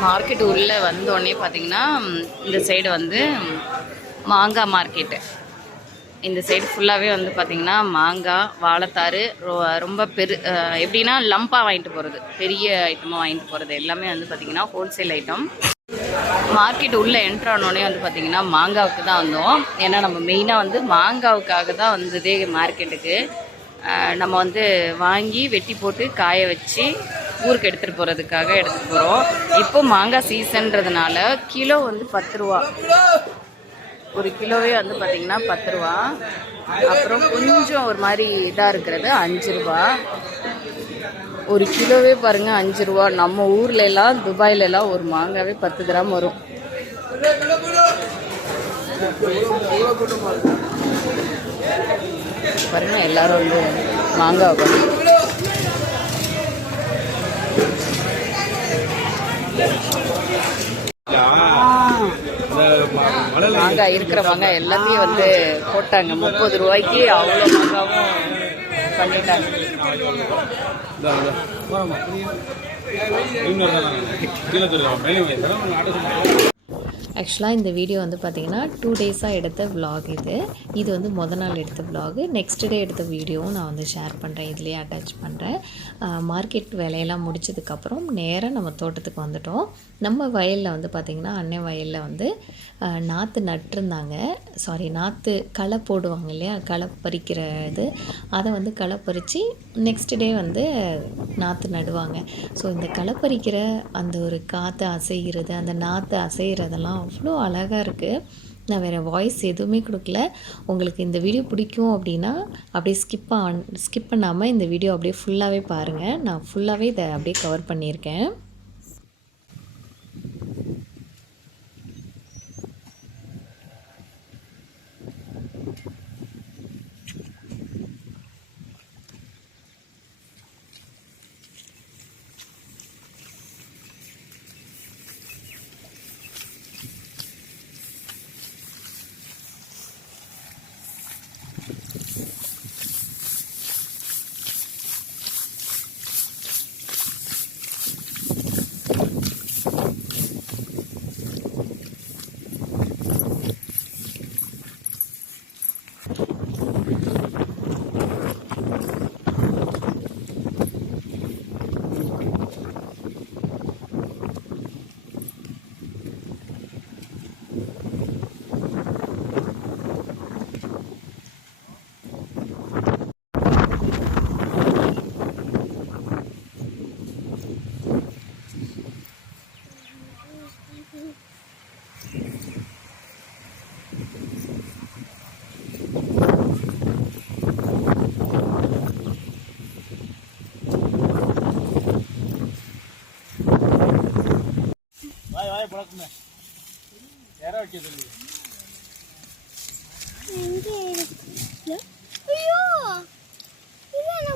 Market உள்ளே வந்தோடனே பார்த்தீங்கன்னா இந்த சைடு வந்து மாங்காய் மார்க்கெட்டு இந்த சைடு ஃபுல்லாகவே வந்து பார்த்தீங்கன்னா மாங்காய் வாழைத்தாறு ரொ- ரொம்ப பெரு எப்படின்னா லம்பாக வாங்கிட்டு போகிறது பெரிய ஐட்டமாக வாங்கிட்டு போகிறது எல்லாமே வந்து பார்த்தீங்கன்னா ஹோல்சேல் ஐட்டம் மார்க்கெட் உள்ளே என்ட்ரு ஆனோடனே வந்து பார்த்தீங்கன்னா மாங்காவுக்கு தான் வந்தோம். ஏன்னா நம்ம மெயினாக வந்து மாங்காவுக்காக தான் வந்ததே மார்க்கெட்டுக்கு நம்ம வந்து வாங்கி வெட்டி போட்டு காய வச்சு ஊருக்கு எடுத்துகிட்டு போகிறதுக்காக எடுத்துகிட்டு போகிறோம் இப்போ மாங்காய் சீசன்றதுனால கிலோ வந்து பத்து ரூபா. ஒரு கிலோவே வந்து பார்த்தீங்கன்னா பத்து ரூபா. அப்புறம் கொஞ்சம் ஒரு மாதிரி இதாக இருக்கிறது அஞ்சு ரூபா. ஒரு கிலோவே பாருங்க அஞ்சு ரூபா. நம்ம ஊர்ல எல்லாம் துபாயில எல்லாம் ஒரு மாங்காவே பத்து கிராம் வரும். பாருங்க எல்லாரும் வந்து மாங்காய் மாங்காய் இருக்கிற மாங்காய் எல்லாத்தையும் வந்து போட்டாங்க. முப்பது ரூபாய்க்கு அவ்வளோ மாங்காவும். பண்ணிட்டாங்க ஆக்சுவலாக இந்த வீடியோ வந்து பார்த்தீங்கன்னா டூ டேஸாக எடுத்த விலாக் இது. இது வந்து முத நாள் எடுத்த விலாகு நெக்ஸ்ட் டே எடுத்த வீடியோவும் நான் வந்து ஷேர் பண்ணுறேன் இதுலேயே அட்டாச் பண்ணுறேன் மார்க்கெட் வேலையெல்லாம் முடிச்சதுக்கப்புறம் நேராக நம்ம தோட்டத்துக்கு வந்துட்டோம். நம்ம வயலில் வந்து பார்த்திங்கன்னா அன்னை வயலில் வந்து நாற்று நட்டிருந்தாங்க. சாரி நாற்று களை போடுவாங்க இல்லையா? களை பறிக்கிற இது. அதை வந்து களை பறித்து நெக்ஸ்ட் டே வந்து நாற்று நடுவாங்க. ஸோ இந்த களைப்பறிக்கிற அந்த ஒரு காற்று அசைகிறது அந்த நாற்று அசைகிறதெல்லாம் அவ்வளோ அழகாக இருக்குது நான் வேறு வாய்ஸ் எதுவுமே கொடுக்கல. உங்களுக்கு இந்த வீடியோ பிடிக்கும் அப்படின்னா அப்படியே ஸ்கிப் ஆன் ஸ்கிப் பண்ணாமல் இந்த வீடியோ அப்படியே ஃபுல்லாகவே பாருங்கள் நான் ஃபுல்லாகவே இதை அப்படியே கவர் பண்ணியிருக்கேன். ஐயோ! இல்லைண்ணா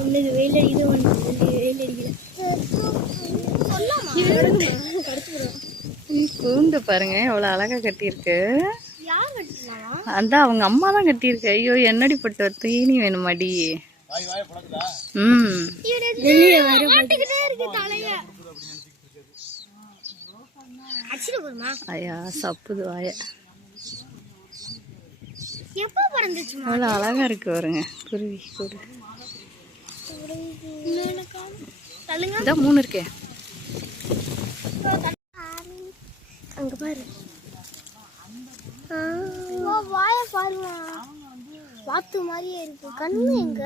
ஒன்றுக்கு வெயில் அடிக்குது ஒன்று வெயில் அடிக்குது. கூண்டு பாருங்க எவ்வளோ அழகா கட்டியிருக்கு. யார் அதான் அவங்க அம்மா தான் கட்டியிருக்கு. ஐயோ என்னடி பட்டு தீனி வேணுமாடி? ம் வெளியே வர மாட்டுக்கிட்டே இருக்கு தலைய. அடிச்சிட போதுமா? ஐயா சப்புது வாய. எப்போ பிறந்துச்சுமா? எவ்வளோ அழகா இருக்கு பாருங்க. குருவி இதான் மூணு இருக்கே. அங்க பாரு. வாய பாருங்க வாத்து மாதிரியே இருக்கு. கண்ணு எங்க?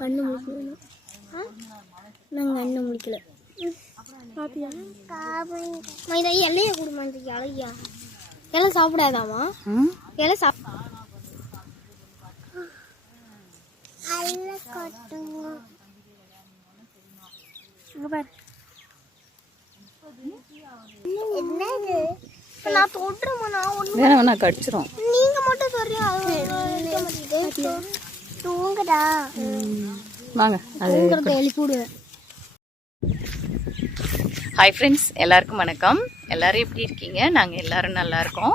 கண்ணு முடிக்கணும் நாங்க கண்ணு முடிக்கல பாத்தியா? இதை இலைய கொடுமா இந்த இலையா. இலை சாப்பிடாதாமா இலை ஒண்ணு வேணா வேணா கடிச்சிரும். தூங்குடா. வாங்க அது தூங்குறத எழுப்பி விடுவேன் ஹாய் ஃப்ரெண்ட்ஸ் எல்லாருக்கும் வணக்கம். எல்லாரும் எப்படி இருக்கீங்க? நாங்கள் எல்லாரும் நல்லா இருக்கோம்.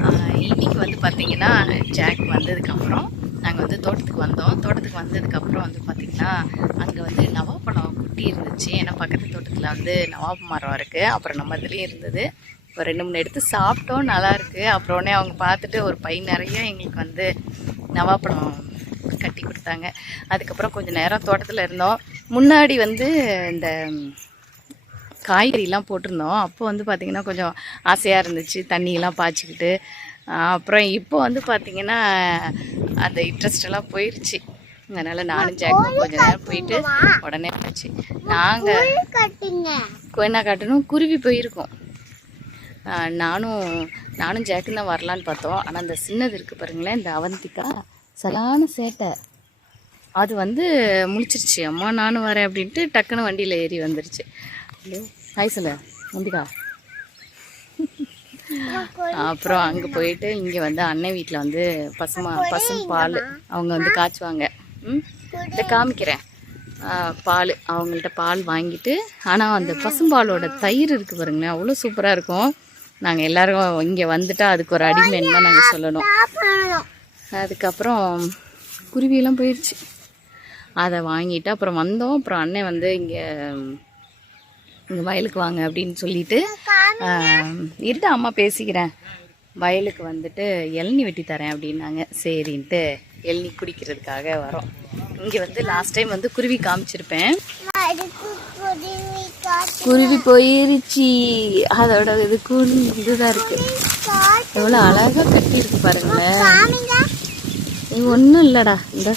ஆஹ் இன்னைக்கு வந்து பார்த்தீங்கன்னா ஜாக் வந்ததுக்கப்புறம் நாங்கள் வந்து தோட்டத்துக்கு வந்தோம். தோட்டத்துக்கு வந்ததுக்கப்புறம் வந்து பார்த்திங்கன்னா அங்கே வந்து நவாப்பழம் குட்டி இருந்துச்சு. ஏன்னா பக்கத்து தோட்டத்தில் வந்து நவாப் மரம் இருக்குது அப்புறம் நம்ம இதுலேயும் இருந்தது. ஒரு ரெண்டு மூணு எடுத்து சாப்பிட்டோம் நல்லா இருக்கு. அப்புறம் உடனே அவங்க பார்த்துட்டு ஒரு பை நிறைய எங்களுக்கு வந்து நவாப்பழம் கட்டி கொடுத்தாங்க. அதுக்கப்புறம் கொஞ்சம் நேரம் தோட்டத்தில் இருந்தோம். முன்னாடி வந்து இந்த காய்கறிலாம் போட்டிருந்தோம். அப்போ வந்து பார்த்திங்கன்னா கொஞ்சம் ஆசையாக இருந்துச்சு. தண்ணியெல்லாம் பாய்ச்சிக்கிட்டு. அப்புறம் இப்போ வந்து பார்த்திங்கன்னா அந்த இன்ட்ரெஸ்ட் எல்லாம் போயிடுச்சு அதனால் நானும் ஜாக்கும் கொஞ்சம் நேரம் போயிட்டு உடனே வந்துச்சு. நாங்கள் என்ன காட்டணும் குருவி போயிருக்கோம். நானும் நானும் ஜாக்கும் தான் வரலான்னு பார்த்தோம். ஆனால் அந்த சின்னது இருக்குது பாருங்களேன் இந்த அவந்திக்கா சலான சேட்டை. அது வந்து முழிச்சிருச்சு. அம்மா நானும் வரேன் அப்படின்ட்டு டக்குன்னு வண்டியில் ஏறி வந்துருச்சு. ஹாய் சொல்ல வந்திக்கா அப்புறம் அங்கே போயிட்டு இங்கே வந்து அண்ணன் வீட்டில் வந்து பசுமா பசும் பால். அவங்க வந்து காய்ச்சுவாங்க. ம்? இதை காமிக்கிறேன். பால். அவங்கள்ட்ட பால் வாங்கிட்டு ஆனால் அந்த பசும்பாலோட தயிர் இருக்குது பாருங்களேன் அவ்வளோ சூப்பராக இருக்கும். நாங்கள் எல்லோரும் இங்கே வந்துட்டால் அதுக்கு ஒரு அடிமைன்னு தான் நாங்கள் சொல்லணும். அதுக்கப்புறம் குருவியெல்லாம் போயிடுச்சு அதை வாங்கிட்டு அப்புறம் வந்தோம். அப்புறம் அண்ணன் வந்து இங்கே இங்கே வயலுக்கு வாங்க அப்படின்னு சொல்லிட்டு இருட்டு அம்மா பேசிக்கிறேன். வயலுக்கு வந்துட்டு இளநி வெட்டி தரேன் அப்படின்னாங்க. சரின்ட்டு இளநி குடிக்கிறதுக்காக வரோம். இங்கே வந்து லாஸ்ட் டைம் வந்து குருவி காமிச்சிருப்பேன். குருவி போயிருச்சு. அதோட இது கூலி இதுதான் இருக்கு. எவ்வளோ அழகாக கட்டியிருக்கு பாருங்களேன். இது ஒன்றும் இல்லைடா. இந்த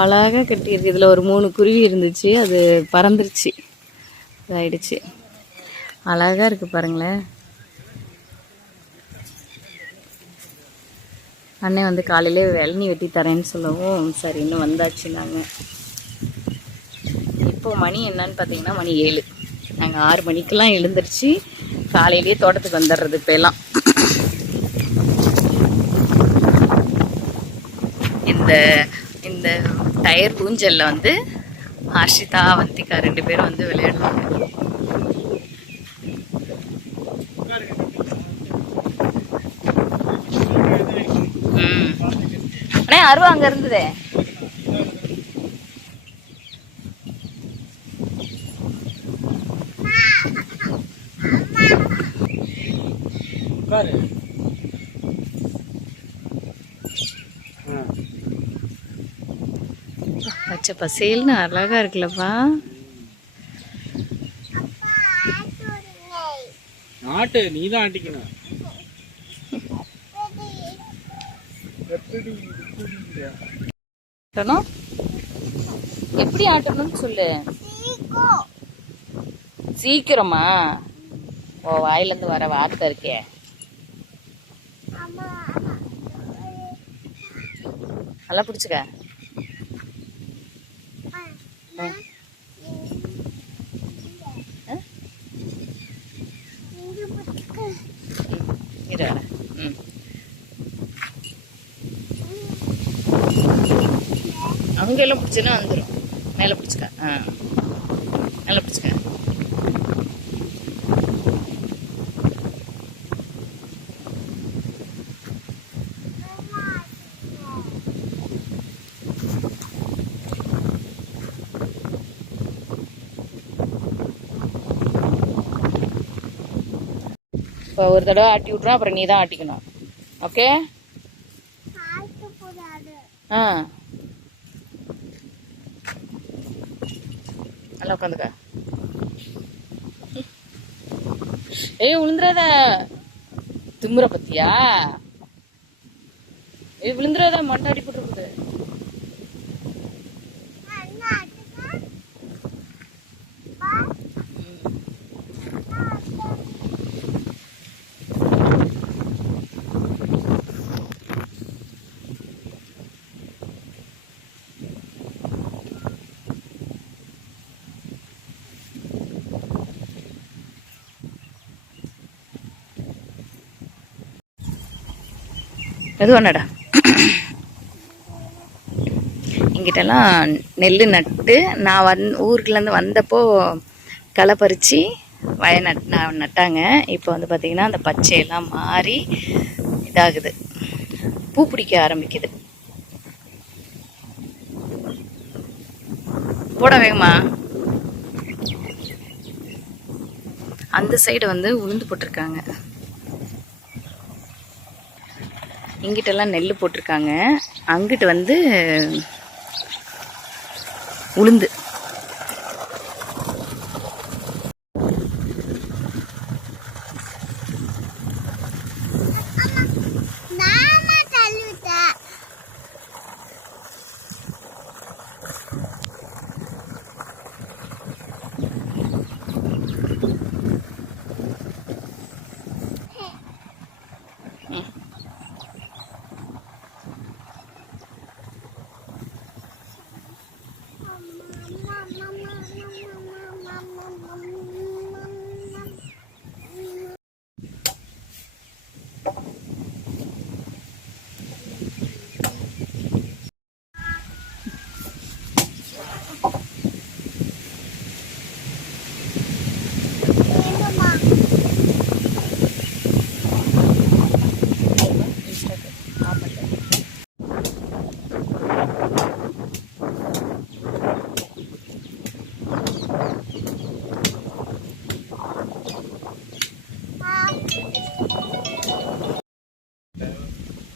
அழகாக கட்டியிருக்கு. இதில் ஒரு மூணு குருவி இருந்துச்சு. அது பறந்துருச்சு. இதாயிடுச்சு. அழகாக இருக்கு பாருங்களேன். அண்ணன் வந்து காலையிலே வெள்ளனி வெட்டி தரேன்னு சொல்லவும் சரி இன்னும் வந்தாச்சு நாங்கள் இப்போ மணி என்னன்னு பார்த்தீங்கன்னா மணி ஏழு. நாங்கள் ஆறு மணிக்கெல்லாம் எழுந்திருச்சு காலையிலேயே தோட்டத்துக்கு வந்துடுறது இப்போ எல்லாம். இந்த இந்த டயர் ஊஞ்சல்ல வந்து ஹர்ஷிதா அவந்திகா ரெண்டு பேரும் வந்து விளையாடுவாங்க. அண்ணே அருவா அங்க இருந்ததே? பச்சை பசேல்னு அழகா இருக்குல்லப்பா. நாட்டு நீ தான் ஆட்டிக்கணும் எப்படி ஆட்டணும்னு சொல்லு. சீக்கிரமா. ஓ வாயிலேருந்து வர வார்த்தை இருக்கே. நல்லா பிடிச்சிக்க. இரு வரேன். ம். அங்கெல்லாம் பிடிச்சனா வந்துடும் மேலே பிடிச்சிக்க. ஆ. மேலே பிடிச்சிக்க. ஒரு தடவை ஆட்டி விட்றோம் அப்புறம் நீ தான் ஆட்டிக்கணும். ஓகே ஆ. நல்லா உட்காந்துக்க. ஏய் விழுந்துடாத திமுற பத்தியா? ஏய் விழுந்துடாத மண்டாடி போட்டுருக்குது எது ஒன்றடா எங்கிட்டலாம் நெல் நட்டு நான் வந் ஊருக்குலேருந்து வந்தப்போ களை பறித்து வய நட் நான் நட்டாங்க. இப்போ வந்து பார்த்திங்கன்னா அந்த பச்சையெல்லாம் மாறி இதாகுது. பூ பிடிக்க ஆரம்பிக்குது. போட வேகமா. அந்த சைடு வந்து உளுந்து போட்டிருக்காங்க. இங்கிட்டெல்லாம் நெல் போட்டிருக்காங்க. அங்கிட்டு வந்து உளுந்து நாம தள்ளிவிட்டேன்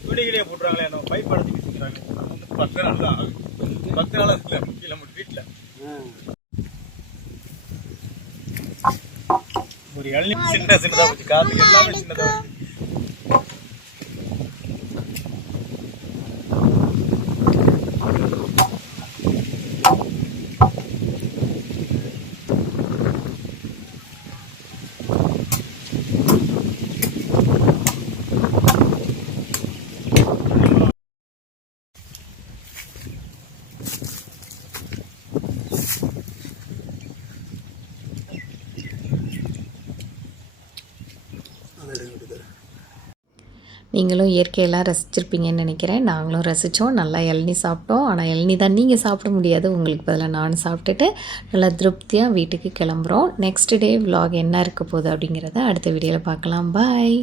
வீடு கீழே போட்டுறாங்களே நம்ம பைப் அடைச்சி வச்சுக்கிறாங்க பத்து நாள் தான் ஆகுது. பத்து நாள் இல்லை கீழே மட்டும் வீட்டில் ஒரு இளநீ சின்ன சின்னதாக போச்சு காத்துக்கு எல்லாமே சின்னதாக நீங்களும் இயற்கையெல்லாம் ரசிச்சிருப்பீங்கன்னு நினைக்கிறேன். நாங்களும் ரசித்தோம் நல்லா இளநீ சாப்பிட்டோம். ஆனால் இளநி தான் நீங்கள் சாப்பிட முடியாது. உங்களுக்கு பதிலாக நான் சாப்பிட்டுட்டு நல்லா திருப்தியாக வீட்டுக்கு கிளம்புறோம். நெக்ஸ்ட் டே விலாக் என்ன இருக்க போகுது அப்படிங்கிறத அடுத்த வீடியோவில் பார்க்கலாம். பாய்